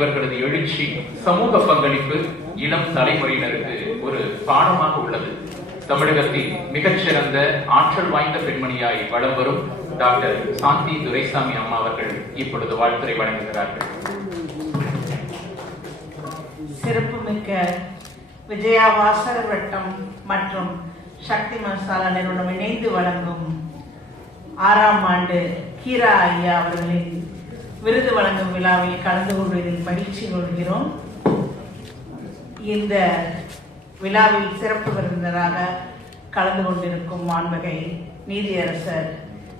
இவர்களது எழுச்சி சமூக பங்களிப்பு இளம் தலைமுறையினருக்கு ஒரு பாடமாக உள்ளது. தமிழகத்தின் மிகச்சிறந்த ஆற்றல் வாய்ந்த பெண்மணியாய் வளம் வரும் டாக்டர் சாந்தி துரைசாமி அம்மா அவர்கள் இப்பொழுது வாழ்த்துறை வழங்குகிறார்கள். சிறப்புமிக்க விஜயா வாசகர் வட்டம் மற்றும் சக்தி மசாலா நிறுவனம் இணைந்து வழங்கும் ஆறாம் ஆண்டு கீரா ஐயா அவர்களின் விருது வழங்கும் விழாவில் கலந்து கொள்வதில் மகிழ்ச்சி கொள்கிறோம். இந்த விழாவில் சிறப்பு விருந்தினராக கலந்து கொண்டிருக்கும் மாண்பகை நீதியரசர்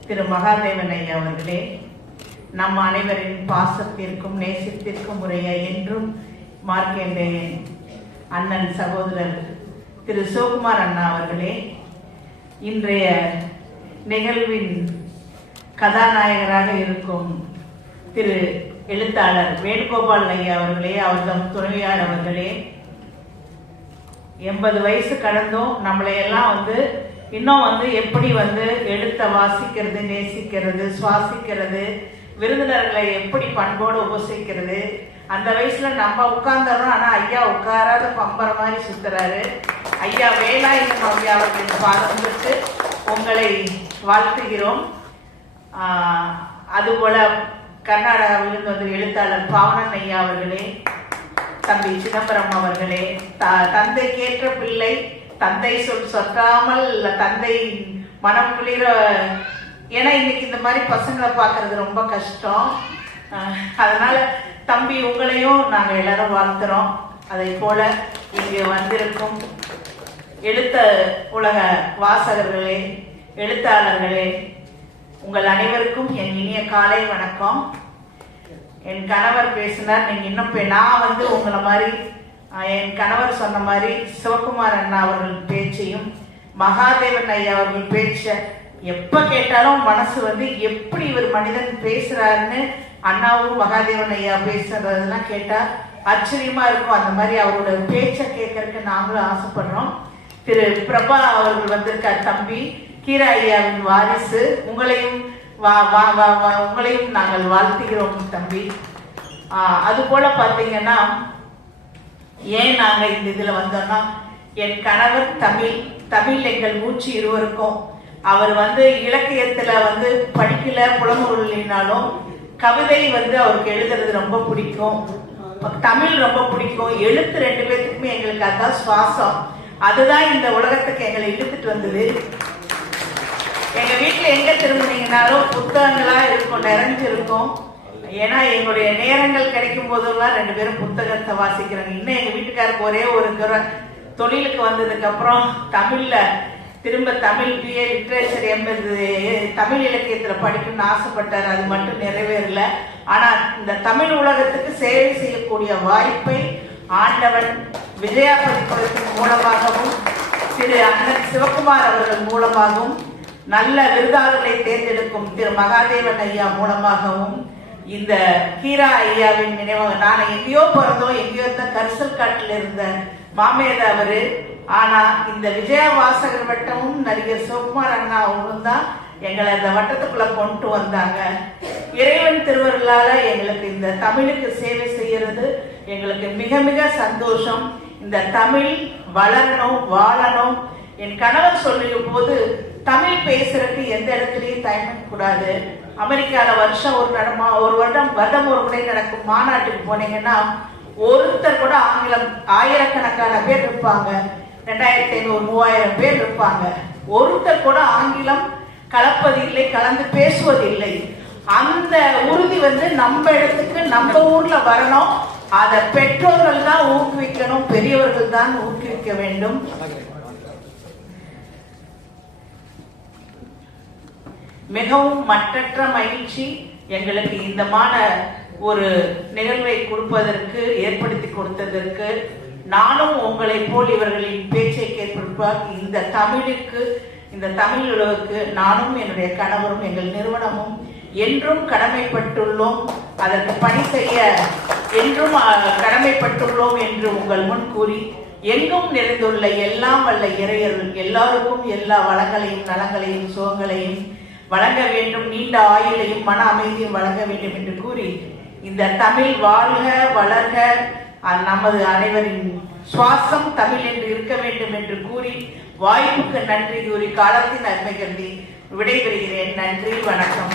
திரு மகாதேவன் ஐயா அவர்களே நம் அனைவரின் பாசத்திற்கும் நேசத்திற்கும் உரைய என்றும் மார்க்கேண்டேன் அண்ணன் சகோதரர் திரு சிவகுமார் அண்ணா அவர்களே இன்றைய நிகழ்வின் கதாநாயகராக இருக்கும் திரு எழுத்தாளர் வேணுகோபால் ஐயா அவர்களே அவர்தம் துணைவியார் அவர்களே. எண்பது வயசு கடந்தும். நம்மளை எல்லாம் வந்து இன்னும் வந்து எப்படி வந்து எழுத்த வாசிக்கிறது நேசிக்கிறது சுவாசிக்கிறது விருந்தினர்களை எப்படி பண்போடு உபசிக்கிறது அந்த வயசுல நம்ம உட்கார்ந்துறோம் ஆனா ஐயா உட்காராத பம்பர மாதிரி சுத்துறாரு. ஐயா வேலாயுதம் ஐயா அவர்களின் பாதம் உங்களை வாழ்த்துகிறோம். ஆஹ், அதுபோல கர்நாடகாவிலிருந்து வந்து எழுத்தாளர் பாவனன் ஐயா அவர்களே தம்பி சிதம்பரம் அவர்களே த- தந்தைக்கேற்ற பிள்ளை தந்தை சொல் சொல்லாமல் தந்தை மனம் குளிர ஏன்னா இன்னைக்கு இந்த மாதிரி பசங்களை பார்க்கறது ரொம்ப கஷ்டம். அதனால தம்பி உங்களையும் நாங்கள் எல்லாரும் வாழ்த்துறோம். அதை போல இங்கே வந்திருக்கும் எழுத்த உலக வாசகர்களே எழுத்தாளர்களே உங்கள் அனைவருக்கும் என் இனிய காலை வணக்கம். என் கணவர் பேசினார் நீங்க இன்னும் நான் வந்து உங்களை மாதிரி என் கணவர் சொன்ன மாதிரி சிவகுமார் அண்ணா அவர்கள் பேச்சையும் மகாதேவன் ஐயா அவர்கள் பேச்ச எப்ப கேட்டாலும் மனசு வந்து எப்படி இவர் மனிதன் பேசுறாருன்னு அண்ணாவும் மகாதேவன் ஐயா பேசுறதெல்லாம் கேட்டா ஆச்சரியமா இருக்கும். அந்த மாதிரி அவரோட பேச்சை கேட்கறதுக்கு நாங்களும் ஆசைப்படுறோம். திரு பிரபா அவர்கள் வந்திருக்கார் தம்பி. கீரா ஐயாவின் வாரிசு உங்களையும் வா வா வா வா உங்களையும் நாங்கள் வாழ்த்துகிறோம் தம்பி. அது போல பாத்தீங்கன்னா ஏன் நாங்க இந்த இதுல வந்தோம்னா என் கணவர் தமிழ் தமிழ் எங்கள் மூச்சு இருவருக்கும். அவர் வந்து இலக்கியத்துல வந்து படிக்கல புலமுருளினாலும் கவிதை வந்து அவருக்கு எழுதுறது ரொம்ப பிடிக்கும். தமிழ் ரொம்ப பிடிக்கும். எழுத்து ரெண்டு பேர்த்துக்குமே எங்களுக்கு அதான் சுவாசம். அதுதான் இந்த உலகத்துக்கு எங்களை இழுத்துட்டு வந்தது. எங்க வீட்டுல எங்க திரும்பினீங்கனாலும் புத்தகங்களா இருக்கும் நிறைஞ்சு இருக்கும். ஏன்னா எங்களுடைய நேரங்கள் கிடைக்கும் போதெல்லாம் ரெண்டு பேரும் புத்தகத்தை வாசிக்கிறாங்க. இன்னும் எங்க வீட்டுக்காருக்கு ஒரே ஒரு தடவை தொழிலுக்கு வந்ததுக்கு அப்புறம் தமிழ்ல திரும்ப தமிழ் பிஏ லிட்ரேச்சர் எம்பது தமிழ் இலக்கியத்துல படிக்கணும்னு ஆசைப்பட்டார். அது மட்டும் நிறைவேறல. ஆனா இந்த தமிழ் உலகத்துக்கு சேவை செய்யக்கூடிய வாய்ப்பை ஆண்டவன் விஜயா பதிப்பகத்தின் மூலமாகவும் திரு அண்ணன் சிவகுமார் அவர்கள் மூலமாகவும் நல்ல விருதாளர்களை தேர்ந்தெடுக்கும் திரு மகாதேவன் ஐயா மூலமாகவும் இந்த கீரா ஐயாவின் நினைவாக நான் எங்கேயோ பிறந்தோம் எங்கேயோ இருந்த கரிசல் காட்டில் இருந்த மாமேத அவரு. ஆனா இந்த விஜயா வாசகர் வட்டமும் நடிகர் சிவகுமார் அண்ணா அவங்களும் தான் எங்களை இந்த வட்டத்துக்குள்ள கொண்டு வந்தாங்க. இறைவன் திருவருளால எங்களுக்கு இந்த தமிழுக்கு சேவை செய்யறது எங்களுக்கு மிக மிக சந்தோஷம். இந்த தமிழ் வளரணும் வாழணும். என் கணவர் சொல்லும் போது தமிழ் பேசுறதுக்கு எந்த இடத்துலயும் தயங்க கூடாது. அமெரிக்கால வருஷம் ஒரு நடமா ஒரு வருடம் வருடம் ஒரு முறை நடக்கும் மாநாட்டுக்கு போனீங்கன்னா ஒருத்தர் கூட ஆங்கிலம் ஆயிரக்கணக்கான பேர் இருப்பாங்க ரெண்டாயிரத்தி ஐநூறு மூவாயிரம் பேர் இருப்பாங்க ஒருத்தர் கூட ஆங்கிலம் கலப்பதில்லை கலந்து பேசுவதில்லை. அந்த உறுதி வந்து நம்ம இடத்துக்கு நம்ம ஊர்ல வரணும். அதை பெற்றோர்கள் தான் ஊக்குவிக்கணும் பெரியவர்கள் தான் ஊக்குவிக்க வேண்டும். மிகவும் மற்றற்ற மகிழ்ச்சி எங்களுக்கு இந்தமான ஒரு நிகழ்வை கொடுப்பதற்கு ஏற்படுத்தி கொடுத்ததற்கு நானும் உங்களைப் போல் இவர்களின் பேச்சை கேட்பிருப்பார் இந்த தமிழுக்கு இந்த தமிழ் உலகுக்கு நானும் என்னுடைய கணவரும் எங்கள் நிறுவனமும் என்றும் கடமைப்பட்டுள்ளோம். அதற்கு பணி செய்ய என்றும் கடமைப்பட்டுள்ளோம் என்று உங்கள் முன் கூறி எங்கும் நிறைந்துள்ள எல்லாம் வல்ல இறையர்கள் எல்லாருக்கும் எல்லா வளங்களையும் நலங்களையும் சுகங்களையும் வழங்க வேண்டும் நீண்ட ஆயுளையும் மன அமைதியும் வழங்க வேண்டும் என்று கூறி இந்த தமிழ் வாழ்க வளர்க நமது அனைவரின் சுவாசம் தமிழ் என்று இருக்க வேண்டும் என்று கூறி வாய்ப்புக்கு நன்றி கூறி காலத்தின் அருமை கருதி விடைபெறுகிறேன். நன்றி வணக்கம்.